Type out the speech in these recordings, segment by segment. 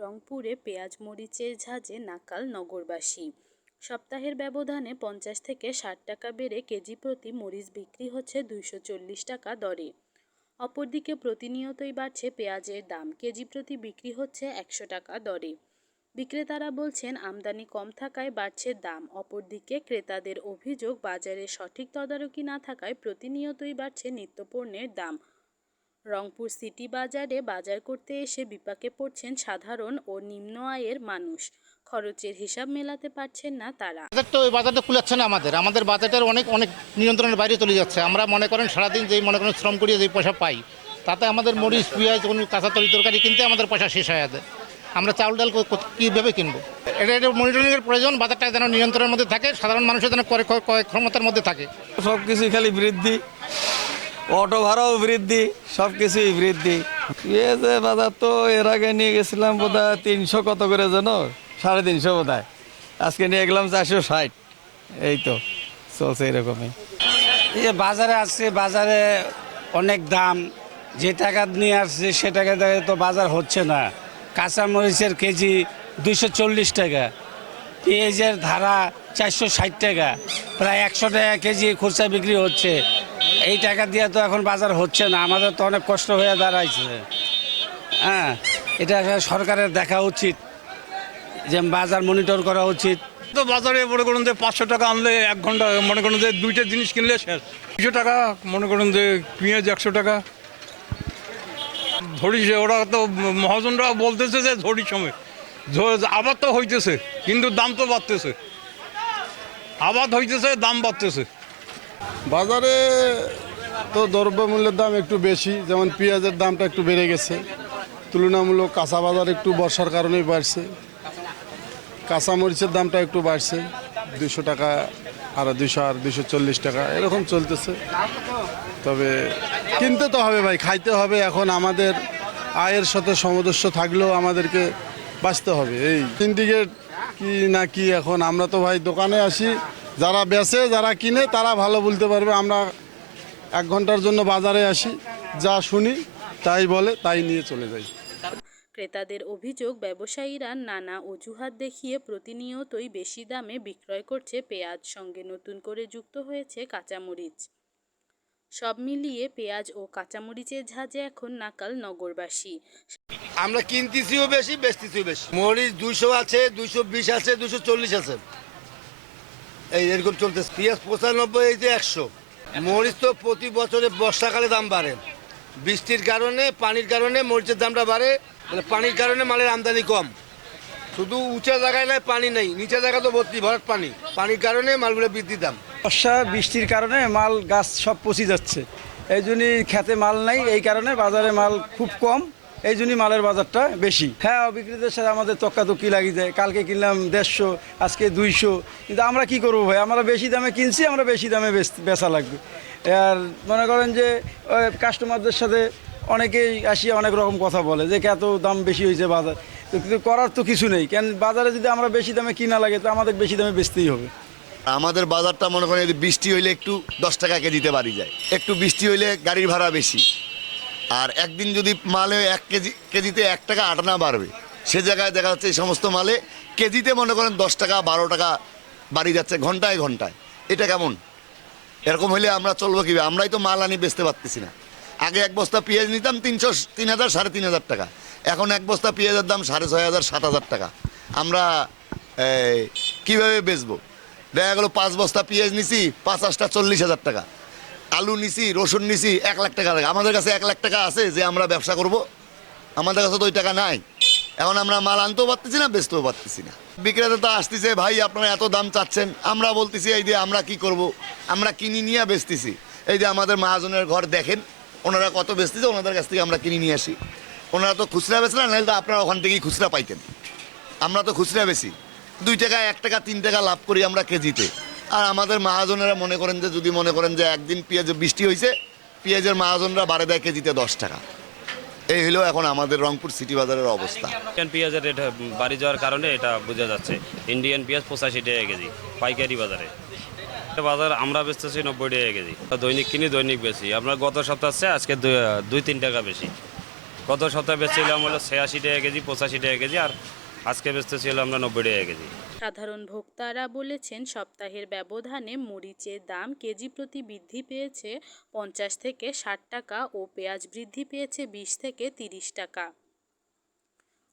রংপুরে পেঁয়াজ, মরিচের ঝাঁজে নাকাল নগরবাসী। সপ্তাহের ব্যবধানে পঞ্চাশ থেকে ষাট টাকা বেড়ে কেজি প্রতি মরিচ বিক্রি হচ্ছে দুইশো চল্লিশ টাকা দরে। অপরদিকে প্রতিনিয়তই বাড়ছে পেঁয়াজের দাম, কেজি প্রতি বিক্রি হচ্ছে একশো টাকা দরে। বিক্রেতারা বলছেন, আমদানি কম থাকায় বাড়ছে দাম, অপরদিকে ক্রেতাদের অভিযোগ, বাজারে সঠিক তদারকি না থাকায় প্রতিনিয়তই বাড়ছে নিত্যপণ্যের দাম। রংপুর সিটি বাজারে বাজার করতে এসে বিপাকে পড়ছেন সাধারণ ও নিম্ন আয়ের মানুষ। খরচের হিসাব মেলাতে পারছেন না তারা। বাজার তো ওই বাজারটা কুলাচ্ছে না আমাদের। আমাদের বাজেটের অনেক অনেক নিয়ন্ত্রণের বাইরে চলে যাচ্ছে। আমরা মনে করেন সারাদিন যেই মনে করেন শ্রম করিয়ে যেই পয়সা পাই তাতে আমাদের মরিচ পেঁয়াজ কোনো কাঁচা তরি তরকারি কিনতে আমাদের পয়সা শেষ হয়ে যাবে আমরা চাউল ডাল কো- কো- কীভাবে কিনবো? এটা এটা মনিটরিংয়ের প্রয়োজন বাজারটা যেন নিয়ন্ত্রণের মধ্যে থাকে সাধারণ মানুষের যেন ক্ষমতার মধ্যে থাকে। সব কিছুই খালি বৃদ্ধি। অটো ভাড়াও বৃদ্ধি সব কিছুই বৃদ্ধি। পেঁয়াজের বাজার তো এর আগে নিয়ে গেছিলাম বোধ হয় তিনশো কত করে যেন? সাড়ে তিনশো বোধ হয় আজকে নিয়ে গেলাম চারশো ষাট। এই তো, চলছে এরকমই। এই যে বাজারে আসছে, বাজারে অনেক দাম। যে টাকা নিয়ে আসছে, সে টাকা দিয়ে তো বাজার হচ্ছে না। কাঁচামরিচের কেজি দুইশো চল্লিশ টাকা, পেঁয়াজের ধারা চারশো ষাট টাকা, প্রায় একশো টাকা কেজি খুচরা বিক্রি হচ্ছে। এই টাকা দিয়ে তো এখন বাজার হচ্ছে না, আমাদের তো অনেক কষ্ট হয়ে দাঁড়াইছে। হ্যাঁ এটা সরকারের দেখা উচিত, যে বাজার মনিটর করা উচিত। তো বাজারে মনে করুন যে পাঁচশো টাকা আনলে এক ঘণ্টা, মনে করুন যে দুইটা জিনিস কিনলে শেষ। দুশো টাকা, মনে করুন যে পেঁয়াজ একশো টাকা। ধরি ওরা তো মহাজনরা বলতেছে যে ধরি সময়। আবাদ তো হইতেছে, কিন্তু দাম তো বাড়তেছে। আবাদ হইতেছে, দাম বাড়তেছে। বাজারে তো দ্রব্যমূল্যের দাম একটু বেশি, যেমন পেঁয়াজের দামটা একটু বেড়ে গেছে। তুলনামূলক কাঁচা বাজার একটু বর্ষার কারণেই বাড়ছে। কাঁচা মরিচের দামটা একটু বাড়ছে দুশো টাকা আর দুশো আর দুশো চল্লিশ টাকা, এরকম চলতেছে। তবে কিনতে তো হবে ভাই, খাইতে হবে। এখন আমাদের আয়ের সাথে সমদস্য থাকলেও আমাদেরকে বাঁচতে হবে। এই সিন্ডিকেট কি না কি এখন, আমরা তো ভাই দোকানে আসি যারা বেচে যারা কিনে তারা ভালো বলতে পারবে। আমরা এক ঘণ্টার জন্য বাজারে আসি যা শুনি তাই বলে তাই নিয়ে চলে যাই। ক্রেতাদের অভিযোগ ব্যবসায়ীরা নানা অজুহাত দেখিয়ে প্রতিনিয়তই বেশি দামে বিক্রয় করছে পেঁয়াজ সঙ্গে নতুন করে যুক্ত হয়েছে কাঁচামরিচ। সব মিলিয়ে পেঁয়াজ ও কাঁচামরিচের ঝাঁজে এখন নাকাল নগরবাসী। আমরা কিনতেছিও বেশি বেচতেছিও বেশি। মরিচ দুশো আছে দুশো বিশ আছে দুশো চল্লিশ আছে। এই এরকম চলতেছে। পেঁয়াজ পঁচানব্বই, এই যে একশো। মরিচ তো প্রতি বছরে বর্ষাকালে দাম বাড়ে। বৃষ্টির কারণে, পানির কারণে মরিচের দামটা বাড়ে। মানে পানির কারণে মালের আমদানি কম। শুধু উঁচা জায়গায় নয়, পানি নেই। নিচে জায়গা তো ভর্তি, ভরাট পানি। পানির কারণে মালগুলো বৃদ্ধি দাম। বর্ষা, বৃষ্টির কারণে মাল, গাছ সব পচে যাচ্ছে। এই জন্যই খেতে মাল নাই, এই কারণে বাজারে মাল খুব কম। এই জন্যই মালের বাজারটা বেশি। হ্যাঁ বিক্রেতাদের সাথে আমাদের তক্কাতক্কি লাগিয়ে যায়। কালকে কিনলাম দেড়শো, আজকে দুইশো। কিন্তু আমরা কি করব ভাই? আমরা বেশি দামে কিনছি, আমরা বেশি দামে বেচ- লাগবে। আর মনে করেন যে কাস্টমারদের সাথে অনেকেই আসিয়া অনেক রকম কথা বলে, যে এত দাম বেশি হয়েছে বাজার। তো কিন্তু করার তো কিছু নেই। কেন বাজারে যদি আমরা বেশি দামে কিনা লাগে, তো আমাদের বেশি দামে বেচতেই হবে। আমাদের বাজারটা মনে করেন বৃষ্টি হইলে একটু দশ টাকা কেজিতে বাড়ি যায়। একটু বৃষ্টি হইলে গাড়ির ভাড়া বেশি। আর একদিন যদি মালে এক কেজি, কেজিতে এক টাকা আটানা বাড়বে, সে জায়গায় দেখা যাচ্ছে এই সমস্ত মালে কেজিতে মনে করেন দশ টাকা, বারো টাকা বাড়ি যাচ্ছে ঘন্টায় ঘন্টায়। এটা কেমন? এরকম হলে আমরা চলবো কীভাবে? আমরাই তো মাল আনি বেচতে পারতেছি না। আগে এক বস্তা পেঁয়াজ নিতাম তিনশো, তিন হাজার, সাড়ে তিন হাজার টাকা। এখন এক বস্তা পেঁয়াজের দাম সাড়ে ছয় হাজার, সাত হাজার টাকা। আমরা কীভাবে বেচবো? দেখা গেলো পাঁচ বস্তা পেঁয়াজ নিছি, পাঁচ আটটা চল্লিশ হাজার টাকা। আলু নিছি, রসুন নিছি, এক লাখ টাকা আমাদের কাছে এক লাখ টাকা আছে যে আমরা ব্যবসা করব। আমাদের কাছে তো ওই টাকা নাই। এখন আমরা মাল আনতেও পারতেছি না, বেচতেও পারতেছি না। বিক্রেতা তো আসতেছে, ভাই, আপনারা এত দাম চাচ্ছেন। আমরা বলতেছি, এই যে আমরা কি করব? আমরা কিনি নিয়ে বেচতেছি। এই যে আমাদের মহাজনের ঘর দেখেন, ওনারা কত বেচতেছে, ওনাদের কাছ থেকে আমরা কিনে নিয়ে আসি। ওনারা তো খুচরা বেচে না, নাহলে তো আপনারা ওখান থেকেই খুচরা পাইতেন। আমরা তো খুচরা বেশি দুই টাকা, এক টাকা, তিন টাকা লাভ করি আমরা কেজিতে। আর আমাদের মহাজনেরা মনে করেন যে, যদি মনে করেন যে একদিন পেঁয়াজ বৃষ্টি হয়েছে পেঁয়াজের মহাজনরা বারে দেয় কেজিতে দশ টাকা। এই হলো এখন আমাদের রংপুর সিটি বাজারের অবস্থা। পেঁয়াজের রেট বাড়ি যাওয়ার কারণে এটা বোঝা যাচ্ছে। ইন্ডিয়ান পেঁয়াজ পঁচাশি টাকা কেজি, পাইকারি বাজারে। বাজার আমরা বেচতেছি নব্বই টাকা কেজি। দৈনিক কিনি, দৈনিক বেশি আপনার গত সপ্তাহ আছে আজকে দুই, তিন টাকা বেশি। গত সপ্তাহে বেচছিলাম হলো ছিয়াশি টাকা কেজি, পঁচাশি টাকা কেজি, আর আজকে বেচতেছিল আমরা নব্বই টাকা কেজি। সাধারণ ভোক্তারা বলেছেন, সপ্তাহের ব্যবধানে মরিচের দাম কেজি প্রতি বৃদ্ধি পেয়েছে পঞ্চাশ থেকে ষাট টাকা ও পেঁয়াজ বৃদ্ধি পেয়েছে বিশ থেকে তিরিশ টাকা।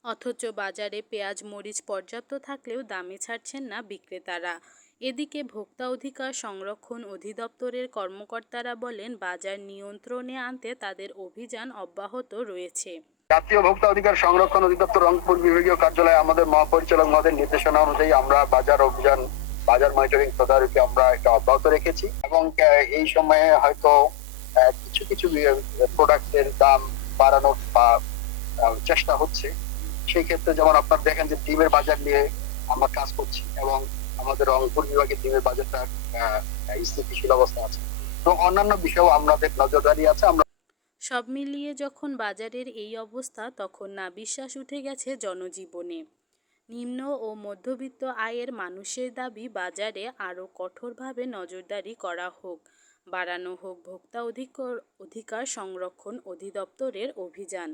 অথচ বাজারে পেঁয়াজ, মরিচ পর্যাপ্ত থাকলেও দামে ছাড়ছেন না বিক্রেতারা। এদিকে ভোক্তা অধিকার সংরক্ষণ অধিদপ্তরের কর্মকর্তারা বলেন, বাজার নিয়ন্ত্রণে আনতে তাদের অভিযান অব্যাহত রয়েছে। জাতীয় ভোক্তা অধিকার সংরক্ষণ অধিদপ্তর রংপুর বিভাগীয় কার্যালয়ে আমাদের মহাপরিচালক মহোদয়ের নির্দেশনা অনুযায়ী আমরা বাজার অভিযান, বাজার মনিটরিং তদারকি আমরা এটা অব্যাহত রেখেছি এবং এই সময়ে হয়তো কিছু কিছু প্রোডাক্টের দাম বাড়ানোর, বা চেষ্টা হচ্ছে। সেই ক্ষেত্রে যেমন আপনার দেখেন যে ডিমের বাজার নিয়ে আমরা কাজ করছি এবং আমাদের রংপুর বিভাগে ডিমের বাজারটা স্থিতিশীল অবস্থা আছে। তো অন্যান্য বিষয়েও আমাদের নজরদারি আছে। আমরা সব মিলিয়ে যখন বাজারের এই অবস্থা, তখন না বিশ্বাস উঠে গেছে জনজীবনে। নিম্ন ও মধ্যবিত্ত আয়ের মানুষের দাবি বাজারে আরও কঠোরভাবে নজরদারি করা হোক, বাড়ানো হোক ভোক্তা অধিকার অধিকার সংরক্ষণ অধিদপ্তরের অভিযান।